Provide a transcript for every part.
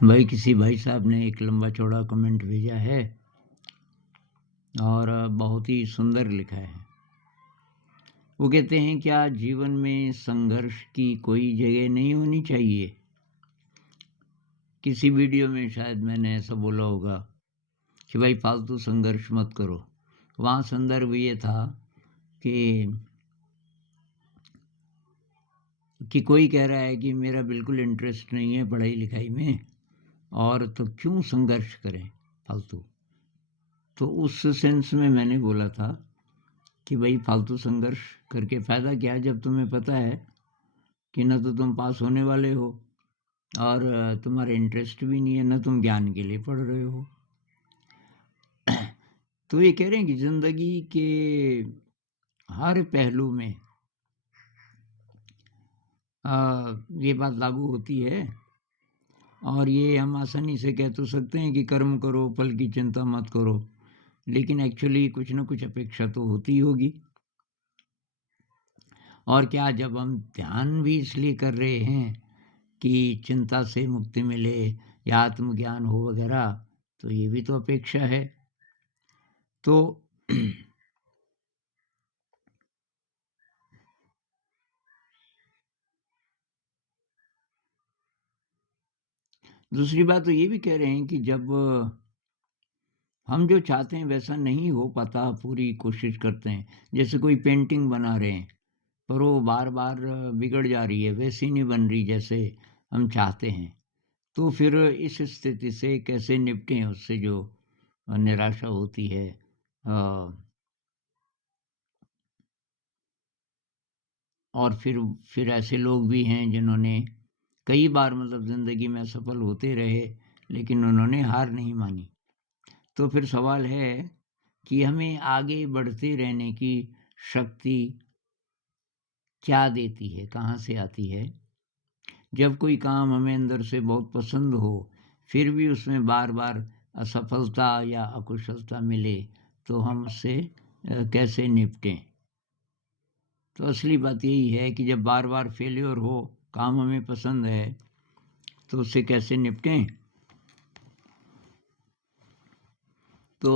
भाई किसी भाई साहब ने एक लंबा चौड़ा कमेंट भेजा है और बहुत ही सुंदर लिखा है। वो कहते हैं क्या जीवन में संघर्ष की कोई जगह नहीं होनी चाहिए? किसी वीडियो में शायद मैंने ऐसा बोला होगा कि भाई फालतू संघर्ष मत करो। वहाँ संदर्भ ये था कि कोई कह रहा है कि मेरा बिल्कुल इंटरेस्ट नहीं है पढ़ाई लिखाई में और तो क्यों संघर्ष करें फालतू। तो उस सेंस में मैंने बोला था कि भाई फालतू संघर्ष करके फ़ायदा क्या है जब तुम्हें पता है कि न तो तुम पास होने वाले हो और तुम्हारा इंटरेस्ट भी नहीं है, न तुम ज्ञान के लिए पढ़ रहे हो। तो ये कह रहे हैं कि ज़िंदगी के हर पहलू में ये बात लागू होती है और ये हम आसानी से कह तो सकते हैं कि कर्म करो फल की चिंता मत करो, लेकिन एक्चुअली कुछ न कुछ अपेक्षा तो होती होगी। और क्या जब हम ध्यान भी इसलिए कर रहे हैं कि चिंता से मुक्ति मिले या आत्मज्ञान हो वगैरह, तो ये भी तो अपेक्षा है। तो दूसरी बात तो ये भी कह रहे हैं कि जब हम जो चाहते हैं वैसा नहीं हो पाता, पूरी कोशिश करते हैं, जैसे कोई पेंटिंग बना रहे हैं पर वो बार बार बिगड़ जा रही है, वैसी नहीं बन रही जैसे हम चाहते हैं, तो फिर इस स्थिति से कैसे निपटें उससे जो निराशा होती है। अ, और फिर ऐसे लोग भी हैं जिन्होंने कई बार मतलब ज़िंदगी में सफल होते रहे लेकिन उन्होंने हार नहीं मानी। तो फिर सवाल है कि हमें आगे बढ़ते रहने की शक्ति क्या देती है, कहाँ से आती है? जब कोई काम हमें अंदर से बहुत पसंद हो, फिर भी उसमें बार-बार असफलता या अकुशलता मिले, तो हम उससे कैसे निपटें? तो असली बात यही है कि जब बार-बार फेल्योर हो, काम हमें पसंद है, तो उससे कैसे निपटें? तो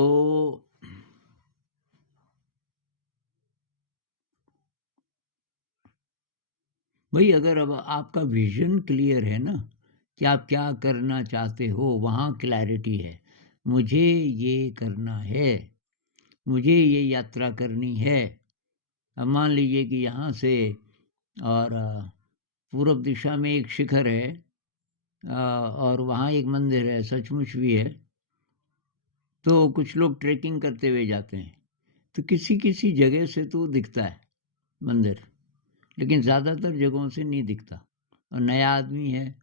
भई अगर अब आपका विज़न क्लियर है ना, कि आप क्या करना चाहते हो, वहाँ क्लैरिटी है। मुझे ये करना है, मुझे ये यात्रा करनी है। अब मान लीजिए कि यहाँ से और पूर्व दिशा में एक शिखर है और वहाँ एक मंदिर है, सचमुच भी है। तो कुछ लोग ट्रेकिंग करते हुए जाते हैं, तो किसी-किसी जगह से तो दिखता है मंदिर, लेकिन ज़्यादातर जगहों से नहीं दिखता। और नया आदमी है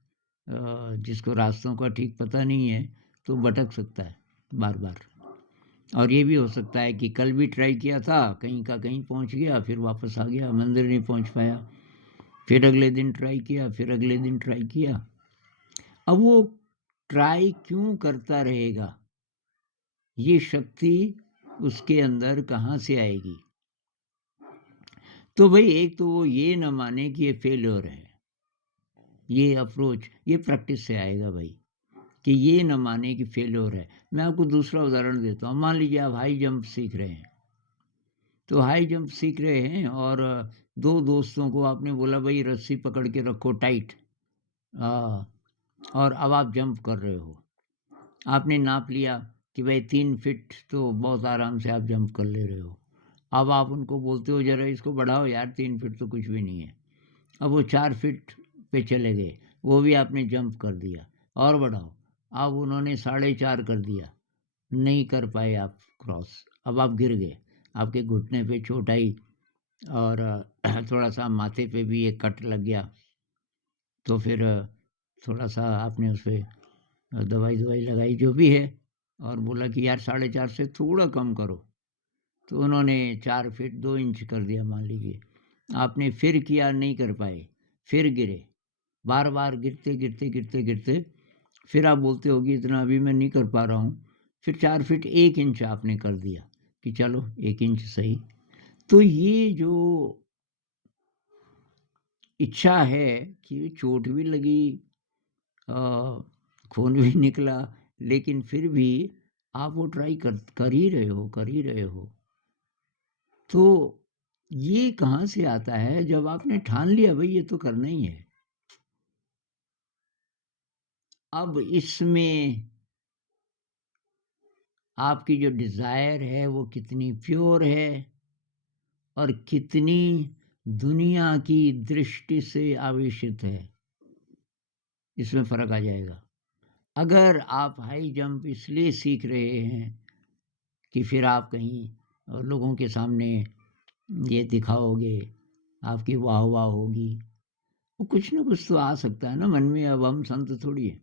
जिसको रास्तों का ठीक पता नहीं है, तो भटक सकता है बार-बार। और ये भी हो सकता है कि कल भी ट्राई किया था, कहीं का कहीं पहुँच गया, फिर वापस आ गया, मंदिर नहीं पहुँच पाया। फिर अगले दिन ट्राई किया, फिर अगले दिन ट्राई किया। अब वो ट्राई क्यों करता रहेगा? ये शक्ति उसके अंदर कहाँ से आएगी? तो भई एक तो वो ये ना माने कि ये फेल्योर है। ये अप्रोच, ये प्रैक्टिस से आएगा भाई, कि ये ना माने कि फेल्योर है। मैं आपको दूसरा उदाहरण देता हूँ। मान लीजिए आप हाई जंप सीख रहे हैं। तो हाई जंप सीख रहे हैं और 2 दोस्तों को आपने बोला भई रस्सी पकड़ के रखो टाइट। अ, और अब आप जंप कर रहे हो। आपने नाप लिया कि भाई 3 फीट तो बहुत आराम से आप जंप कर ले रहे हो। अब आप उनको बोलते हो ज़रा इसको बढ़ाओ यार, 3 फीट तो कुछ भी नहीं है। अब वो 4 फीट पे चले गए, वो भी आपने जंप कर दिया और बढ़ाओ। अब उन्होंने 4.5 कर दिया, नहीं कर पाए आप क्रॉस। अब आप गिर गए, आपके घुटने पे चोट आई और थोड़ा-सा माथे पे भी एक कट लग गया। तो फिर थोड़ा-सा आपने उस पे दवाई-ववाई लगाई जो भी है और बोला कि यार 4.5 से थोड़ा कम करो। तो उन्होंने 4 फीट 2 इंच कर दिया मान लीजिए। आपने फिर किया, नहीं कर पाए, फिर गिरे। बार-बार गिरते, गिरते, गिरते, गिरते फिर आप बोलते हो कि इतना अभी मैं नहीं कर पा रहा हूँ। फिर 4 फीट 1 इंच आपने कर दिया कि चलो 1 इंच सही। तो ये जो इच्छा है कि चोट भी लगी, अ, खून भी निकला, लेकिन फिर भी आप वो ट्राई कर ही रहे हो, कर ही रहे हो। तो ये कहाँ से आता है जब आपने ठान लिया भई ये तो करना ही है। अब इसमें आपकी जो डिज़ायर है वो कितनी प्योर है और कितनी दुनिया की दृष्टि से आवेशित है, इसमें फ़र्क आ जाएगा। अगर आप हाई जंप इसलिए सीख रहे हैं कि फिर आप कहीं लोगों के सामने ये दिखाओगे, आपकी वाह-वाह होगी, वो कुछ न कुछ तो आ सकता है ना मन में, अब हम संत थोड़ी हैं।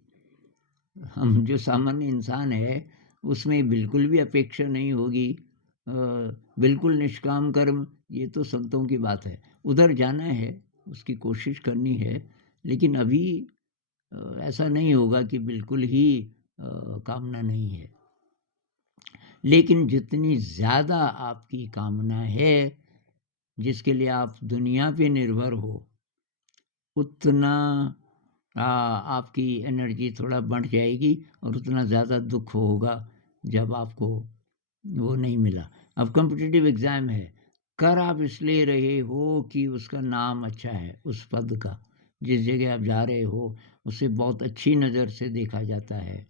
हम जो सामान्य इंसान है, उसमें बिल्कुल भी अपेक्षा नहीं होगी। बिल्कुल निष्काम कर्म, ये तो संतों की बात है। उधर जाना है, उसकी कोशिश करनी है, लेकिन अभी ऐसा नहीं होगा कि बिल्कुल ही कामना नहीं है। लेकिन जितनी ज़्यादा आपकी कामना है, जिसके लिए आप दुनिया पे निर्भर हो, उतना आपकी एनर्जी थोड़ा बढ़ जाएगी और उतना ज़्यादा दुःख होगा जब आपको वो नहीं मिला। अब कॉम्पिटिटिव एग्ज़ाम है, कर आप इसलिए रहे हो कि उसका नाम अच्छा है, उस पद का। जिस जगह आप जा रहे हो, उसे बहुत अच्छी नज़र से देखा जाता है।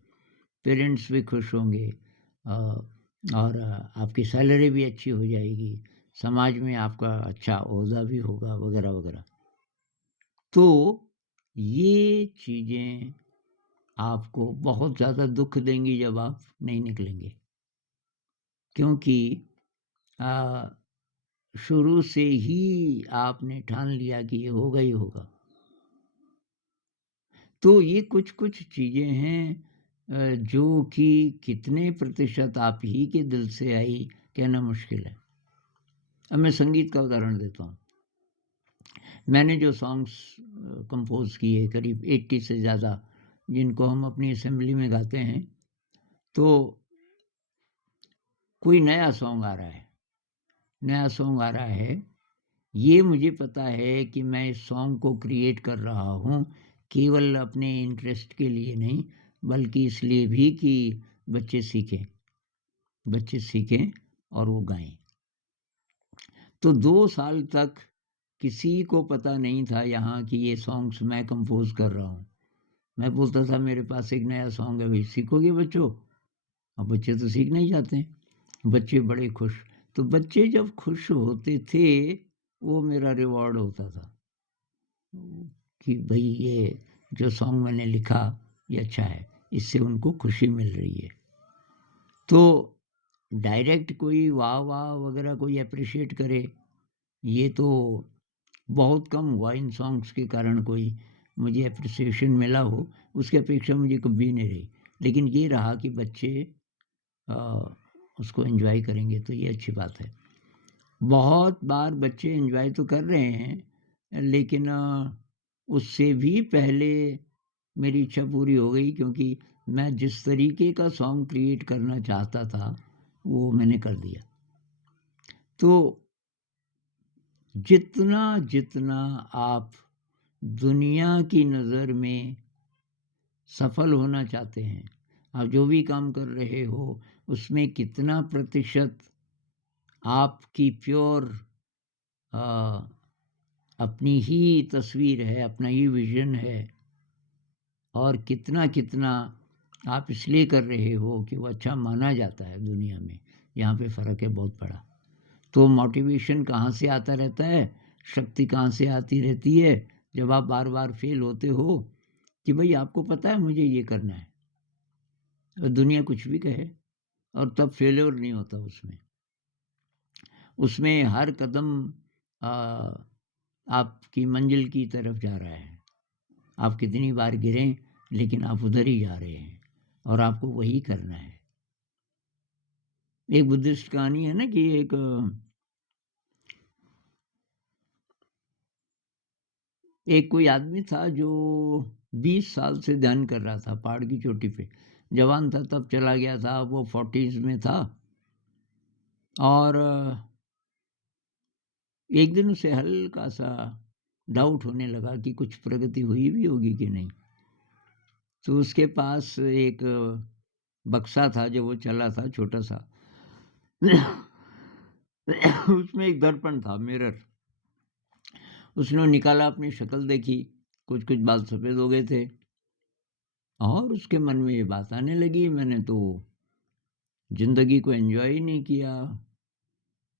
पेरेंट्स भी खुश होंगे और आपकी सैलरी भी अच्छी हो जाएगी, समाज में आपका अच्छा ओहदा भी होगा वगैरह, वगैरह। तो ये चीज़ें आपको बहुत ज़्यादा दुःख देंगी जब आप नहीं निकलेंगे। क्योंकि अ, शुरू से ही आपने ठान लिया कि ये होगा ही होगा। तो ये कुछ-कुछ चीज़ें हैं जो कि कितने प्रतिशत आप ही के दिल से आई, कहना मुश्किल है। अब मैं संगीत का उदाहरण देता हूँ। मैंने जो सॉन्ग्स कंपोज़ किए करीब 80 से ज़्यादा, जिनको हम अपनी असेंबली में गाते हैं, तो कोई नया सॉन्ग आ रहा है, नया सॉन्ग आ रहा है, ये मुझे पता है कि मैं इस सॉन्ग को क्रिएट कर रहा हूँ, केवल अपने इंटरेस्ट के लिए नहीं, बल्कि इसलिए भी कि बच्चे सीखें, बच्चे सीखें और वो गाएँ। तो 2 साल तक किसी को पता नहीं था यहाँ कि ये सॉन्ग्स मैं कंपोज़ कर रहा हूँ। मैं बोलता था मेरे पास एक नया सॉन्ग है, भई सीखोगे बच्चों? अब बच्चे तो सीखना ही चाहते हैं। बच्चे बड़े खुश। तो बच्चे जब खुश होते थे, वो मेरा रिवॉर्ड होता था कि भई ये जो सॉन्ग मैंने लिखा, ये अच्छा है, इससे उनको खुशी मिल रही है। तो डायरेक्ट कोई वाह-वाह वगैरह कोई एप्रिशिएट करे, ये तो बहुत कम हुआ इन सॉन्ग्स के कारण कोई मुझे एप्रिसिएशन मिला हो, उसकी अपेक्षा मुझे कभी नहीं रही। लेकिन ये रहा कि बच्चे अ, उसको एन्जॉय करेंगे तो ये अच्छी बात है। बहुत बार बच्चे एन्जॉय तो कर रहे हैं, लेकिन उससे भी पहले मेरी इच्छा पूरी हो गई क्योंकि मैं जिस तरीके का सॉन्ग क्रिएट करना चाहता था, वो मैंने कर दिया। तो जितना आप दुनिया की नज़र में सफल होना चाहते हैं, आप जो भी काम कर रहे हो, उसमें कितना प्रतिशत आपकी प्योर अ, अपनी ही तस्वीर है, अपना ही विज़न है और कितना-कितना आप इसलिए कर रहे हो कि वो अच्छा माना जाता है दुनिया में, यहाँ पे फ़र्क है बहुत बड़ा। तो मोटिवेशन कहाँ से आता रहता है, शक्ति कहाँ से आती रहती है, जब आप बार-बार फ़ेल होते हो कि भई आपको पता है मुझे ये करना है और दुनिया कुछ भी कहे और तब फेल्योर नहीं होता उसमें। उसमें हर कदम अ, आपकी मंज़िल की तरफ जा रहा है। आप कितनी बार गिरें, लेकिन आप उधर ही जा रहे हैं और आपको वही करना है। एक बुद्धिस्ट कहानी है ना कि एक कोई आदमी था जो 20 साल से ध्यान कर रहा था पहाड़ की चोटी पे। जवान था तब चला गया था, वो 40s में था और एक दिन उसे हल्का-सा डाउट होने लगा कि कुछ प्रगति हुई भी होगी कि नहीं। तो उसके पास एक बक्सा था जो वो चला था छोटा-सा। उसमें एक दर्पण था, मिरर। उसने निकाला, अपनी शक्ल देखी, कुछ-कुछ बाल सफ़ेद हो गए थे और उसके मन में ये बात आने लगी, मैंने तो ज़िंदगी को एन्जॉय ही नहीं किया,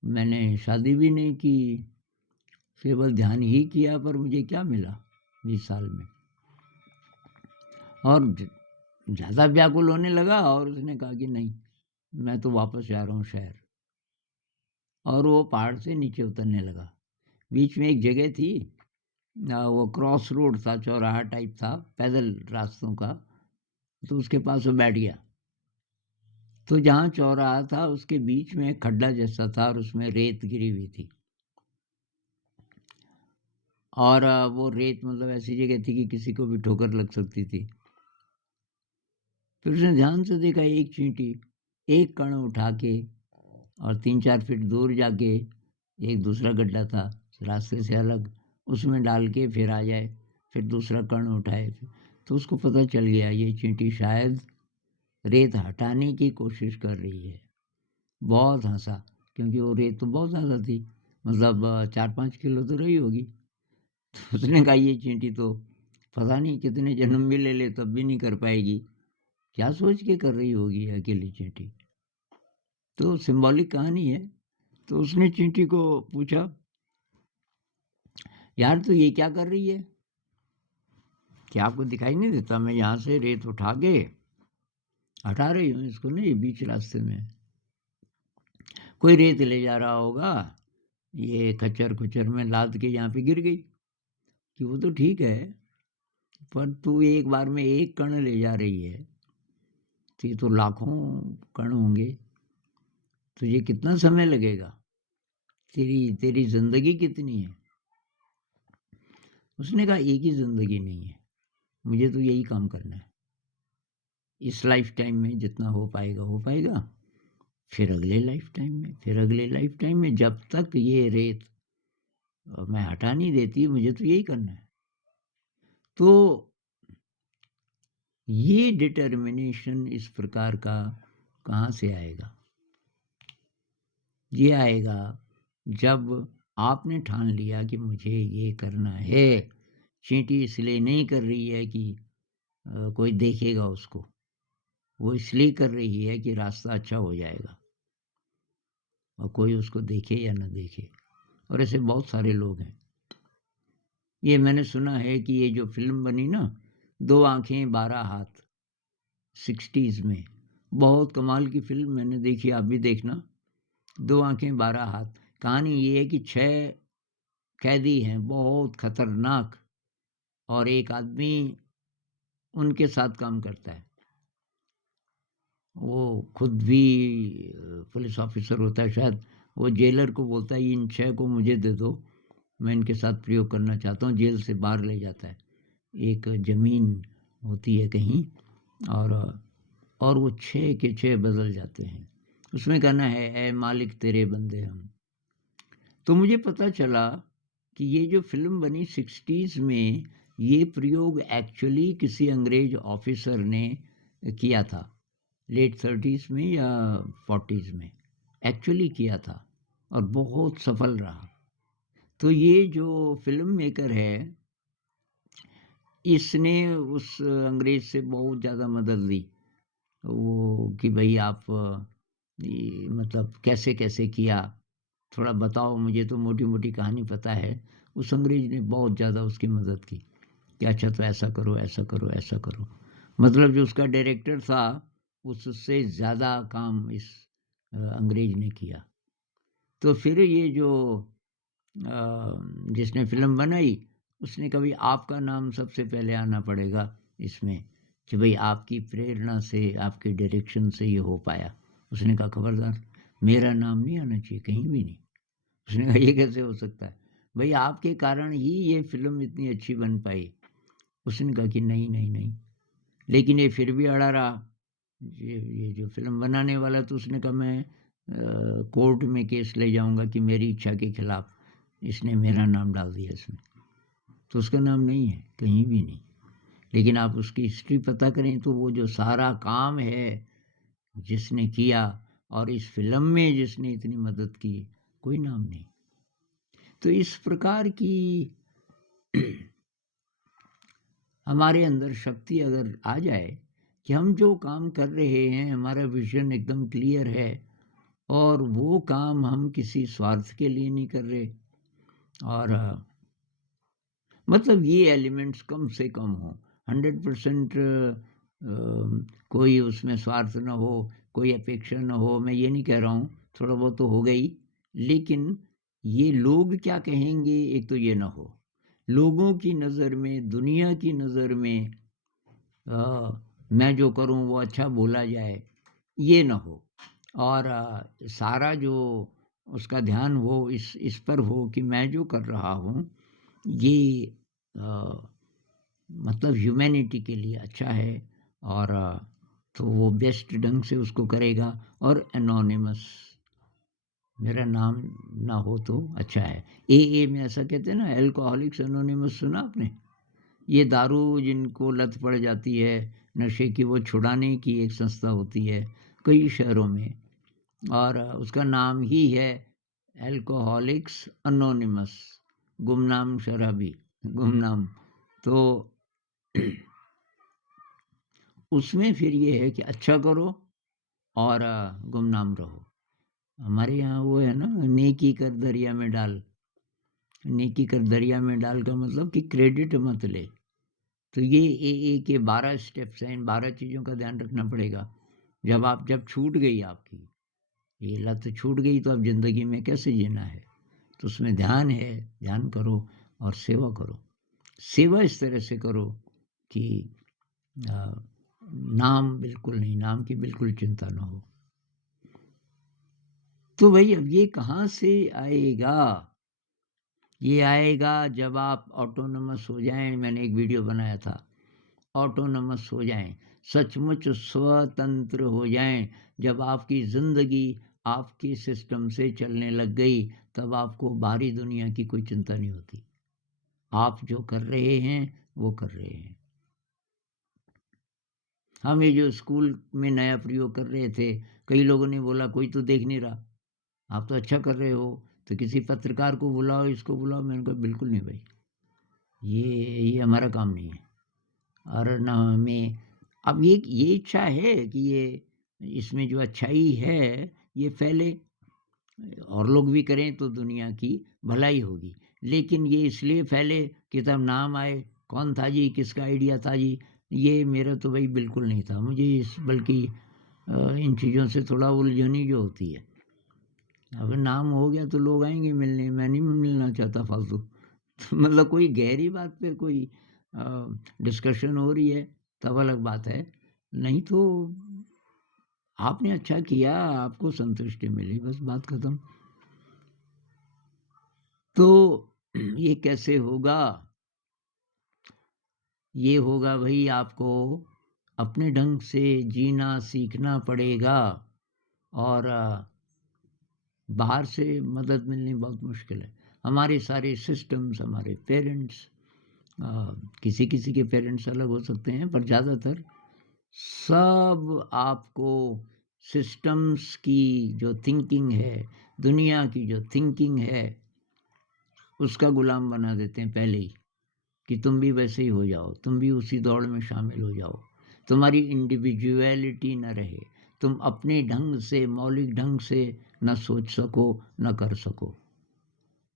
मैंने शादी भी नहीं की, केवल ध्यान ही किया, पर मुझे क्या मिला 20 साल में? और ज़्यादा व्याकुल होने लगा और उसने कहा कि नहीं, मैं तो वापस जा रहा हूँ शहर। और वो पहाड़ से नीचे उतरने लगा। बीच में एक जगह थी, वो क्रॉस रोड था, चौराहा टाइप था, पैदल रास्तों का, तो उसके पास वो बैठ गया। तो जहाँ चौराहा था उसके बीच में एक खड्डा जैसा था और उसमें रेत गिरी हुई थी। और वो रेत मतलब ऐसी जगह थी कि किसी को भी ठोकर लग सकती थी। फिर उसने ध्यान से देखा, एक चींटी, एक कण उठा के और 3-4 फीट दूर जाके एक दूसरा गड्ढा था रास्ते से अलग, उसमें डाल के फिर आ जाए, फिर दूसरा कण उठाए। तो उसको पता चल गया ये चींटी शायद रेत हटाने की कोशिश कर रही है। बहुत हँसा, क्योंकि वो रेत तो बहुत ज़्यादा थी, मतलब 4-5 किलो तो रही होगी। तो उसने कहा ये चींटी तो पता नहीं कितने जन्म भी ले ले तब भी नहीं कर पाएगी, क्या सोच के कर रही होगी ये अकेली चींटी। तो सिंबॉलिक कहानी है। तो उसने चींटी को पूछा, यार तू ये क्या कर रही है? क्या आपको दिखाई नहीं देता मैं यहाँ से रेत उठा के हटा रही हूँ इसको? नहीं, बीच रास्ते में कोई रेत ले जा रहा होगा, ये खच्चर-खुच्चर में लाद के यहाँ पे गिर गई। कि वो तो ठीक है, पर तू एक बार में एक कण ले जा रही है, तो ये तो लाखों कण होंगे, तुझे कितना समय लगेगा? तेरी तेरी ज़िंदगी कितनी है? उसने कहा एक ही ज़िंदगी नहीं है, मुझे तो यही काम करना है। इस लाइफ टाइम में जितना हो पाएगा हो पाएगा, फिर अगले लाइफ टाइम में, फिर अगले लाइफ टाइम में, जब तक ये रेत मैं हटा नहीं देती, मुझे तो यही करना है। तो ये डिटर्मिनेशन इस प्रकार का कहाँ से आएगा? ये आएगा जब आपने ठान लिया कि मुझे ये करना है। चींटी इसलिए नहीं कर रही है कि कोई देखेगा उसको, वो इसलिए कर रही है कि रास्ता अच्छा हो जाएगा और कोई उसको देखे या ना देखे। और ऐसे बहुत सारे लोग हैं। ये मैंने सुना है कि ये जो फ़िल्म बनी ना, 2 आँखें 12 हाथ, 60s में, बहुत कमाल की फ़िल्म, मैंने देखी, आप भी देखना। 2 आँखें 12 हाथ। कहानी ये है कि 6 कैदी हैं, बहुत खतरनाक, और एक आदमी उनके साथ काम करता है। वो खुद भी पुलिस ऑफ़िसर होता है शायद। वो जेलर को बोलता है इन 6 को मुझे दे दो, मैं इनके साथ प्रयोग करना चाहता हूँ, जेल से बाहर ले जाता है। एक ज़मीन होती है कहीं, और और वो 6 के 6 बदल जाते हैं। उसमें कहना है, ऐ मालिक तेरे बंदे हम। तो मुझे पता चला कि ये जो फ़िल्म बनी 60s में, ये प्रयोग एक्चुअली किसी अंग्रेज़ ऑफ़िसर ने किया था, लेट 30s में या 40s में, एक्चुअली किया था और बहुत सफल रहा। तो ये जो फ़िल्म मेकर है, इसने उस अंग्रेज़ से बहुत ज़्यादा मदद ली। वो कि भई आप ये मतलब कैसे-कैसे किया? थोड़ा बताओ, मुझे तो मोटी-मोटी कहानी पता है। उस अंग्रेज़ ने बहुत ज़्यादा उसकी मदद की कि अच्छा तो ऐसा करो, ऐसा करो, ऐसा करो। मतलब जो उसका डायरेक्टर था, उससे ज़्यादा काम इस अंग्रेज़ ने किया। तो फिर ये जो जिसने फ़िल्म बनाई, उसने कहा भई आपका नाम सबसे पहले आना पड़ेगा इसमें, कि भई आपकी प्रेरणा से, आपके डायरेक्शन से ये हो पाया। उसने कहा खबरदार, मेरा नाम नहीं आना चाहिए कहीं भी नहीं। उसने कहा ये कैसे हो सकता है? भई आपके कारण ही ये फ़िल्म इतनी अच्छी बन पाई। उसने कहा कि नहीं, नहीं, नहीं। लेकिन ये फिर भी अड़ा रहा। ये जो फ़िल्म बनाने वाला, तो उसने कहा मैं कोर्ट में केस ले जाऊँगा कि मेरी इच्छा के खिलाफ इसने मेरा नाम डाल दिया इसमें। तो उसका नाम नहीं है, कहीं भी नहीं। लेकिन आप उसकी हिस्ट्री पता करें तो वो जो सारा काम है जिसने किया और इस फ़िल्म में जिसने इतनी मदद की, कोई नाम नहीं। तो इस प्रकार की हमारे अंदर शक्ति अगर आ जाए कि हम जो काम कर रहे हैं, हमारा विज़न एकदम क्लियर है और वो काम हम किसी स्वार्थ के लिए नहीं कर रहे और मतलब ये एलिमेंट्स कम से कम हों। 100% कोई उसमें स्वार्थ ना हो, कोई अपेक्षा ना हो, मैं ये नहीं कह रहा हूँ, थोड़ा बहुत तो होगा ही, लेकिन ये लोग क्या कहेंगे, एक तो ये ना हो। लोगों की नज़र में, दुनिया की नज़र में मैं जो करूँ वो अच्छा बोला जाए, ये ना हो और सारा जो उसका ध्यान हो इस पर हो कि मैं जो कर रहा हूँ, ये मतलब ह्यूमैनिटी के लिए अच्छा है और तो वो बेस्ट ढंग से उसको करेगा और एनोनिमस मेरा नाम ना हो तो अच्छा है। एए में ऐसा कहते हैं ना, अल्कोहलिक्स एनोनिमस सुना आपने? ये दारू जिनको लत पड़ जाती है नशे की, वो छुड़ाने की एक संस्था होती है कई शहरों में और उसका नाम ही है अल्कोहलिक्स एनोनिमस, गुमनाम शराबी, गुमनाम। तो उसमें फिर ये है कि अच्छा करो और गुमनाम रहो। हमारे यहाँ वो है ना, नेकी कर दरिया में डाल। नेकी कर दरिया में डाल का मतलब कि क्रेडिट मत ले। तो ये एए के 12 स्टेप्स हैं, इन 12 चीज़ों का ध्यान रखना पड़ेगा। जब छूट गई आपकी, ये लत छूट गई तो अब ज़िंदगी में कैसे जीना है? तो उसमें ध्यान है, ध्यान करो और सेवा करो। सेवा इस तरह से करो कि अ, नाम बिल्कुल नहीं, नाम की बिल्कुल चिंता ना हो। तो भई अब ये कहाँ से आएगा? ये आएगा जब आप ऑटोनॉमस हो जाएँ, मैंने एक वीडियो बनाया था, ऑटोनॉमस हो जाएँ, सचमुच स्वतंत्र हो जाएँ। जब आपकी ज़िंदगी आपके सिस्टम से चलने लग गई, तब आपको बाहरी दुनिया की कोई चिंता नहीं होती। आप जो कर रहे हैं, वो कर रहे हैं। हम ये जो स्कूल में नया प्रयोग कर रहे थे, कई लोगों ने बोला कोई तो देख नहीं रहा, आप तो अच्छा कर रहे हो, तो किसी पत्रकार को बुलाओ, इसको बुलाओ। मैंने कहा बिल्कुल नहीं भाई, ये हमारा काम नहीं है। और ना हमें अब ये इच्छा है कि ये इसमें जो अच्छाई है, ये फैले और लोग भी करें तो दुनिया की भलाई होगी। लेकिन ये इसलिए फैले कि तब नाम आए, कौन था जी, किसका आइडिया था जी, ये मेरा तो भाई बिल्कुल नहीं था। मुझे इस बल्कि इन चीज़ों से थोड़ा उलझन ही जो होती है। अब नाम हो गया तो लोग आएँगे मिलने, मैं नहीं मिलना चाहता फालतू। तो मतलब कोई गहरी बात पे कोई डिस्कशन हो रही है, तब अलग बात है। नहीं तो आपने अच्छा किया, आपको संतुष्टि मिली, बस बात खत्म। तो ये कैसे होगा? ये होगा भई आपको अपने ढंग से जीना सीखना पड़ेगा और बाहर से मदद मिलनी बहुत मुश्किल है। हमारे सारे सिस्टम्स, हमारे पेरेंट्स किसी-किसी के पेरेंट्स अलग हो सकते हैं, पर ज़्यादातर सब आपको सिस्टम्स की जो थिंकिंग है, दुनिया की जो थिंकिंग है, उसका गुलाम बना देते हैं पहले ही, कि तुम भी वैसे ही हो जाओ, तुम भी उसी दौड़ में शामिल हो जाओ। तुम्हारी इंडिविजुअलिटी ना रहे, तुम अपने ढंग से, मौलिक ढंग से ना सोच सको, ना कर सको।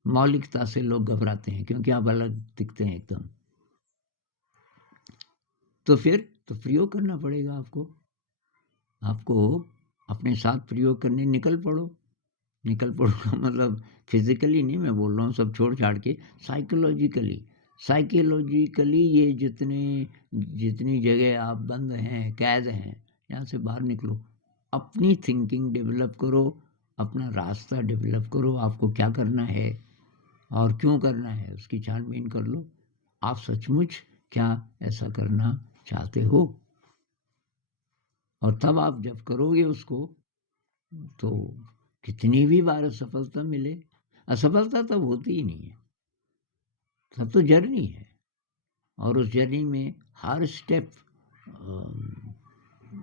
मौलिकता से लोग घबराते हैं क्योंकि आप अलग दिखते हैं एकदम। तो फिर तो प्रयोग करना पड़ेगा आपको। आपको अपने साथ प्रयोग करने निकल पड़ो। निकल पड़ो का मतलब फिज़िकली नहीं मैं बोल रहा हूँ, सब छोड़-छाड़ के साइकोलॉजिकली। साइकोलॉजिकली ये जितनी जगह आप बंद हैं, कैद हैं, यहाँ से बाहर निकलो। अपनी थिंकिंग डेवलप करो, अपना रास्ता डेवलप करो, आपको क्या करना है और क्यों करना है, उसकी छानबीन कर लो। आप सचमुच क्या ऐसा करना चाहते हो? और तब आप जब करोगे उसको, तो कितनी भी बार असफलता मिले, असफलता तब होती ही नहीं है, तब तो जर्नी है और उस जर्नी में हर स्टेप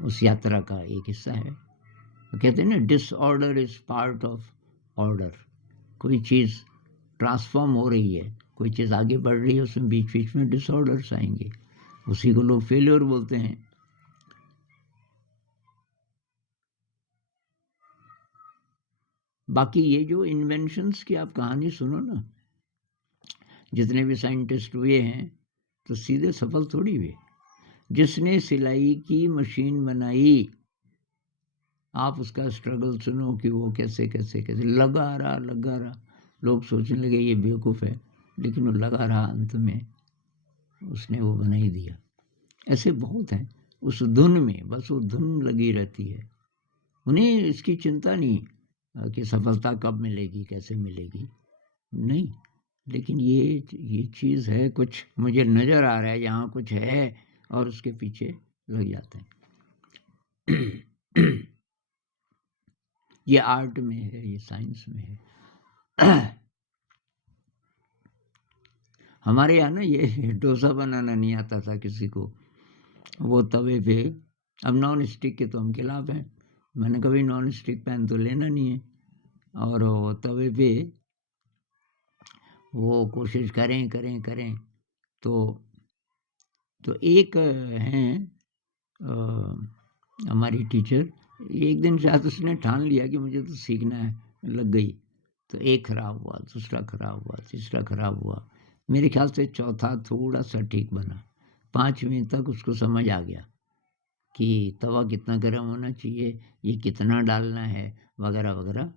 उस यात्रा का एक हिस्सा है। तो कहते हैं ना, disorder is part of order. कोई चीज़ ट्रांसफॉर्म हो रही है, कोई चीज़ आगे बढ़ रही है, उसमें बीच बीच में डिसऑर्डर्स आएंगे, उसी को लोग फेल्योर बोलते हैं। बाकी ये जो इन्वेंशंस की आप कहानी सुनो ना, जितने भी साइंटिस्ट हुए हैं तो सीधे सफल थोड़ी हुए। जिसने सिलाई की मशीन बनाई, आप उसका स्ट्रगल सुनो कि वो कैसे कैसे कैसे लगा रहा। लोग सोचने लगे ये बेवकूफ़ है, लेकिन वो लगा रहा, अंत में उसने वो बना ही दिया। ऐसे बहुत हैं उस धुन में, बस वो धुन लगी रहती है, उन्हें इसकी चिंता नहीं कि सफलता कब मिलेगी, कैसे मिलेगी, नहीं। लेकिन ये चीज़ है, कुछ मुझे नज़र आ रहा है, यहाँ कुछ है, और उसके पीछे लग जाते हैं। ये आर्ट में है, ये साइंस में है। हमारे यहाँ ना ये डोसा बनाना नहीं आता था किसी को, वो तवे पे, अब नॉन स्टिक के तो हम खिलाफ हैं, मैंने कभी नॉन स्टिक पैन तो लेना नहीं है, और वो तवे पे वो कोशिश करें तो एक हैं हमारी टीचर, एक दिन शायद उसने ठान लिया कि मुझे तो सीखना है, लग गई, तो एक खराब हुआ, दूसरा खराब हुआ, तीसरा खराब हुआ, मेरे ख्याल से चौथा थोड़ा सा ठीक बना। 5 मिनट तक उसको समझ आ गया कि तवा कितना गर्म होना चाहिए, ये कितना डालना है, वगैरह वगैरह,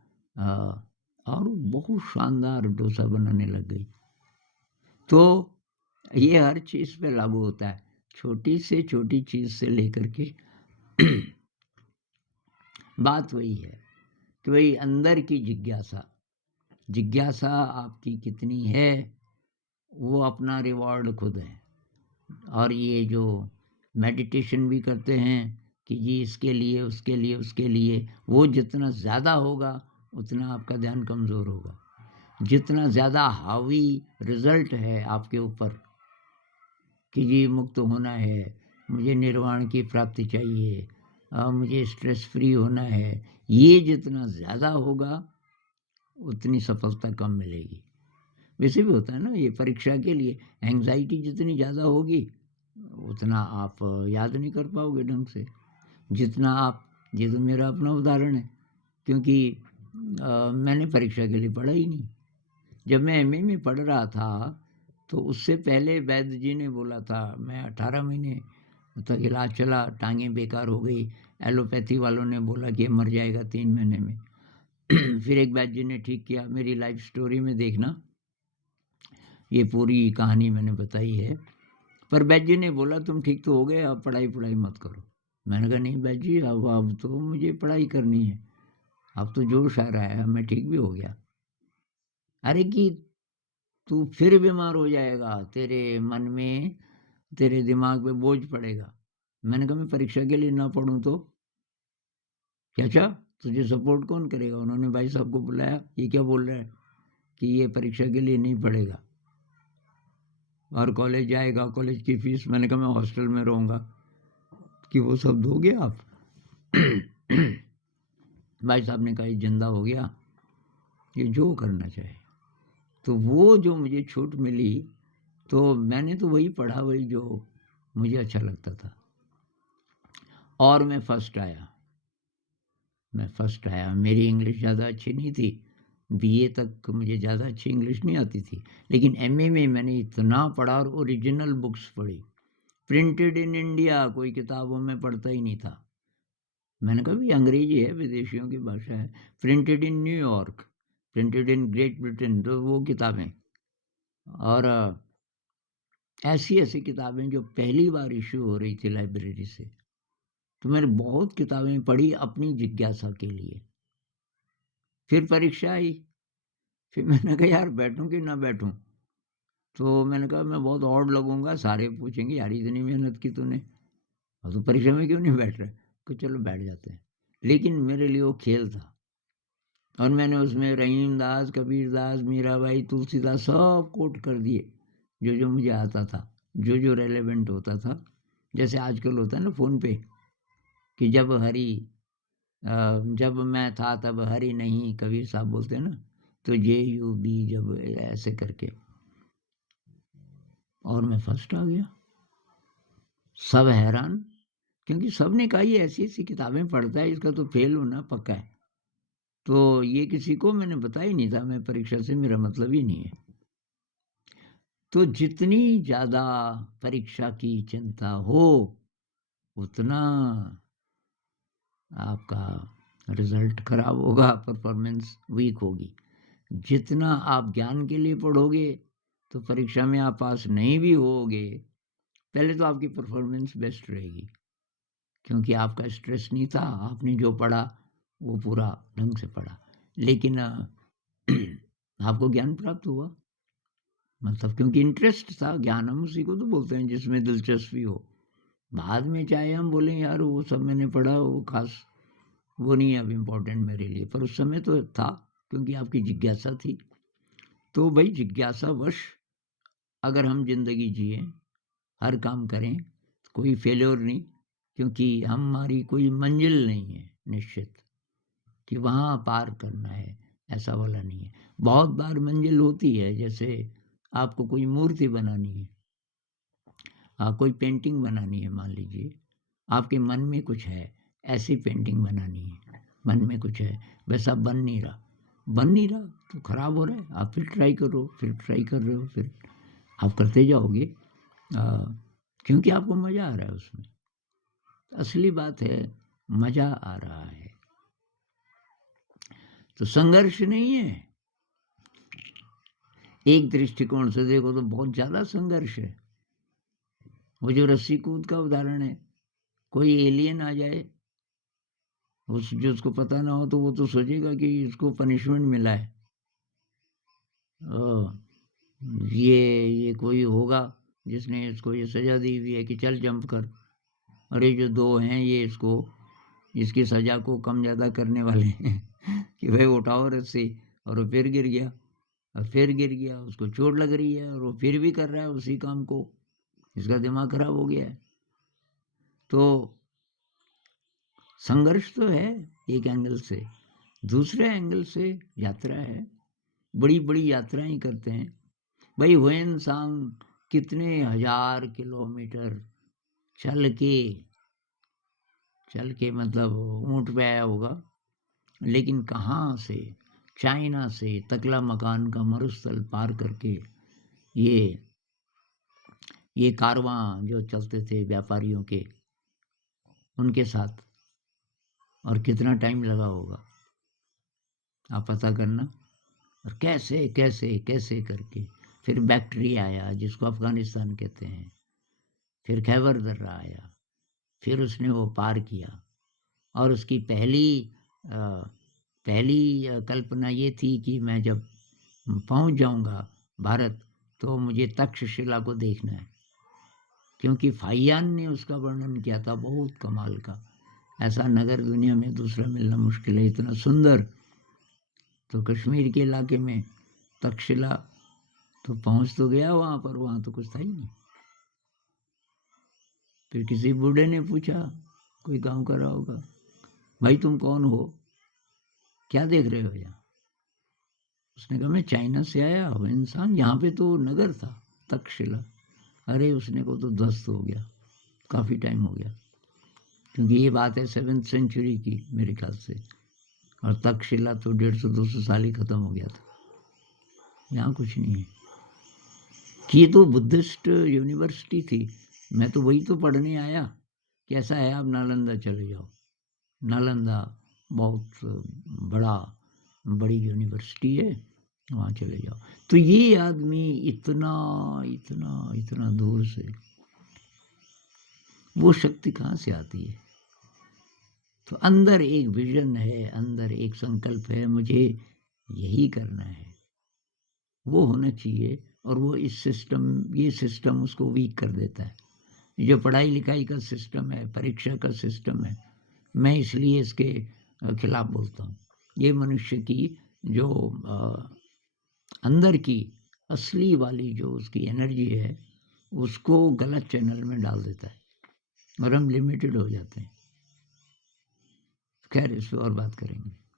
और बहुत शानदार डोसा बनाने लग गई। तो ये हर चीज़ पे लागू होता है, छोटी से छोटी चीज़ से लेकर के बात वही है कि भाई अंदर की जिज्ञासा आपकी कितनी है, वो अपना रिवॉर्ड खुद है। और ये जो मेडिटेशन भी करते हैं कि जी इसके लिए उसके लिए उसके लिए, वो जितना ज़्यादा होगा उतना आपका ध्यान कमज़ोर होगा। जितना ज़्यादा हावी रिज़ल्ट है आपके ऊपर कि जी मुक्त होना है, मुझे निर्वाण की प्राप्ति चाहिए, मुझे स्ट्रेस फ्री होना है, ये जितना ज़्यादा होगा उतनी सफलता कम मिलेगी। वैसे भी होता है ना, ये परीक्षा के लिए एंग्जाइटी जितनी ज़्यादा होगी उतना आप याद नहीं कर पाओगे ढंग से, जितना आप, ये तो मेरा अपना उदाहरण है, क्योंकि मैंने परीक्षा के लिए पढ़ा ही नहीं। जब मैं एमए में पढ़ रहा था तो उससे पहले वैद्य जी ने बोला था, मैं 18 महीने तक इलाज चला, टांगें बेकार हो गई, एलोपैथी वालों ने बोला कि ये मर जाएगा 3 महीने में। फिर एक वैद्य जी ने ठीक किया। मेरी लाइफ स्टोरी में देखना, ये पूरी कहानी मैंने बताई है। पर वैद्य जी ने बोला तुम ठीक तो हो गए, अब पढ़ाई मत करो। मैंने कहा नहीं वैद्य जी, अब तो मुझे पढ़ाई करनी है, अब तो जोश आ रहा है, मैं ठीक भी हो गया। अरे कि तू फिर बीमार हो जाएगा, तेरे मन में, तेरे दिमाग पे बोझ पड़ेगा। मैंने कहा मैं परीक्षा के लिए ना पढ़ूं तो क्या? अच्छा, तुझे सपोर्ट कौन करेगा? उन्होंने भाई साहब को बुलाया, ये क्या बोल रहा है कि ये परीक्षा के लिए नहीं पढ़ेगा और कॉलेज जाएगा, कॉलेज की फीस। मैंने कहा मैं हॉस्टल में रहूँगा, कि वो सब दोगे आप? भाई साहब ने कहा ये जिंदा हो गया, ये जो करना चाहे। तो वो जो मुझे छूट मिली, तो मैंने तो वही पढ़ा, वही जो मुझे अच्छा लगता था, और मैं फर्स्ट आया। मेरी इंग्लिश ज़्यादा अच्छी नहीं थी, बीए तक मुझे ज़्यादा अच्छी इंग्लिश नहीं आती थी, लेकिन एमए में मैंने इतना पढ़ा और ओरिजिनल बुक्स पढ़ी। प्रिंटेड इन इंडिया कोई किताबों में पढ़ता ही नहीं था। मैंने कहा भी अंग्रेजी है, विदेशियों की भाषा है। Printed in New York, printed in great Britain, तो वो किताबें, और ऐसी किताबें जो पहली बार इशू हो रही थी लाइब्रेरी से। तो मैंने बहुत किताबें पढ़ी अपनी जिज्ञासा के लिए। फिर परीक्षा आई, फिर मैंने कहा यार बैठूं कि ना बैठूं। तो मैंने कहा मैं बहुत ऑड लगूंगा, सारे पूछेंगे यार इतनी मेहनत की तूने, और तो परीक्षा में क्यों नहीं बैठ रहे? कि चलो बैठ जाते हैं। लेकिन मेरे लिए वो खेल था, और मैंने उसमें रहीमदास, कबीरदास, मीराबाई, तुलसीदास सब कोट कर दिए, जो जो मुझे आता था। जो रेलेवेंट होता था, जैसे आजकल होता है ना फ़ोन पे कि जब मैं था तब हरि नहीं, कबीर साहब बोलते हैं ना, तो JUB जब ऐसे करके, और मैं फर्स्ट आ गया। सब हैरान, क्योंकि सबने कहा ये ऐसी-ऐसी किताबें पढ़ता है, इसका तो फेल होना पक्का है। तो ये किसी को मैंने बताया ही नहीं था, मैं परीक्षा से मेरा मतलब ही नहीं है। तो जितनी ज़्यादा परीक्षा की चिंता हो, उतना आपका रिज़ल्ट खराब होगा, परफ़ॉर्मेंस वीक होगी। जितना आप ज्ञान के लिए पढ़ोगे, तो परीक्षा में आप पास नहीं भी होगे, पहले तो आपकी परफ़ॉर्मेंस बेस्ट रहेगी, क्योंकि आपका स्ट्रेस नहीं था, आपने जो पढ़ा, वो पूरा ढंग से पढ़ा। लेकिन आपको ज्ञान प्राप्त हुआ, मतलब क्योंकि इंटरेस्ट था, ज्ञान हम उसी को तो बोलते हैं जिसमें दिलचस्पी हो। बाद में चाहे हम बोलें यार वो सब मैंने पढ़ा, वो ख़ास वो नहीं है अब इम्पोर्टेंट मेरे लिए, पर उस समय तो था, क्योंकि आपकी जिज्ञासा थी। तो भई जिज्ञासावश अगर हम ज़िंदगी जिएँ, हर काम करें, कोई फेल्योर नहीं, क्योंकि हमारी कोई मंज़िल नहीं है निश्चित कि वहाँ पार करना है, ऐसा वाला नहीं है। बहुत बार मंज़िल होती है, जैसे आपको कोई मूर्ति बनानी है, कोई पेंटिंग बनानी है मान लीजिए, आपके मन में कुछ है, ऐसी पेंटिंग बनानी है, मन में कुछ है, वैसा बन नहीं रहा तो खराब हो रहा है, आप फिर ट्राई करो, फिर ट्राई कर रहे हो, फिर आप करते जाओगे, क्योंकि आपको मज़ा आ रहा है उसमें। असली बात है, मज़ा आ रहा है, तो संघर्ष नहीं है। एक दृष्टिकोण से देखो तो बहुत ज़्यादा संघर्ष है। वो जो रस्सी कूद का उदाहरण है, कोई एलियन आ जाए, जिसको पता ना हो, तो वो तो सोचेगा कि इसको पनिशमेंट मिला है। ये कोई होगा जिसने इसको ये सज़ा दी हुई है कि चल जंप कर। अरे जो 2 हैं ये इसकी सज़ा को कम ज़्यादा करने वाले हैं कि भाई उठाओ रस्सी, और वो फिर गिर गया, और फिर गिर गया, उसको चोट लग रही है और वो फिर भी कर रहा है उसी काम को, इसका दिमाग खराब हो गया है। तो संघर्ष तो है एक एंगल से, दूसरे एंगल से यात्रा है, बड़ी-बड़ी यात्राएँ करते हैं। भाई हुएन-सांग कितने हज़ार किलोमीटर चल के मतलब ऊँट पे आया होगा, लेकिन कहाँ से, चाइना से तकला-मकान का मरुस्थल पार करके ये ये कारवां जो चलते थे व्यापारियों के, उनके साथ, और कितना टाइम लगा होगा, आप पता करना। और कैसे करके फिर बैक्ट्री आया जिसको अफ़गानिस्तान कहते हैं, फिर खैबर दर्रा आया, फिर उसने वो पार किया, और उसकी पहली कल्पना ये थी कि मैं जब पहुंच जाऊंगा भारत, तो मुझे तक्षशिला को देखना है, क्योंकि फाहियान ने उसका वर्णन किया था, बहुत कमाल का, ऐसा नगर दुनिया में दूसरा मिलना मुश्किल है, इतना सुंदर। तो कश्मीर के इलाके में तक्षशिला, तो पहुंच तो गया वहाँ पर, वहाँ तो कुछ था ही नहीं। फिर किसी बूढ़े ने पूछा, कोई गांव का रहा होगा, भाई तुम कौन हो, क्या देख रहे हो यहाँ? उसने कहा मैं चाइना से आया हूँ इंसान, यहाँ पे तो नगर था तक्षशिला। अरे उसने को तो ध्वस्त हो गया, काफ़ी टाइम हो गया, क्योंकि ये बात है 7th सेंचुरी की मेरे ख्याल से, और तक्षशिला तो 150-200 साल ही ख़त्म हो गया था, यहाँ कुछ नहीं है। कि ये तो बुद्धिस्ट यूनिवर्सिटी थी, मैं तो वही तो पढ़ने आया कि ऐसा है, आप नालंदा चले जाओ, नालंदा बहुत बड़ी यूनिवर्सिटी है, वहाँ चले जाओ। तो ये आदमी इतना दूर से, वो शक्ति कहाँ से आती है? तो अंदर एक विजन है, अंदर एक संकल्प है, मुझे यही करना है, वो होना चाहिए, और वो ये सिस्टम उसको वीक कर देता है। जो पढ़ाई लिखाई का सिस्टम है, परीक्षा का सिस्टम है, मैं इसलिए इसके खिलाफ बोलता हूँ। ये मनुष्य की जो अंदर की असली वाली जो उसकी एनर्जी है, उसको गलत चैनल में डाल देता है और हम लिमिटेड हो जाते हैं। खैर इस पे और बात करेंगे।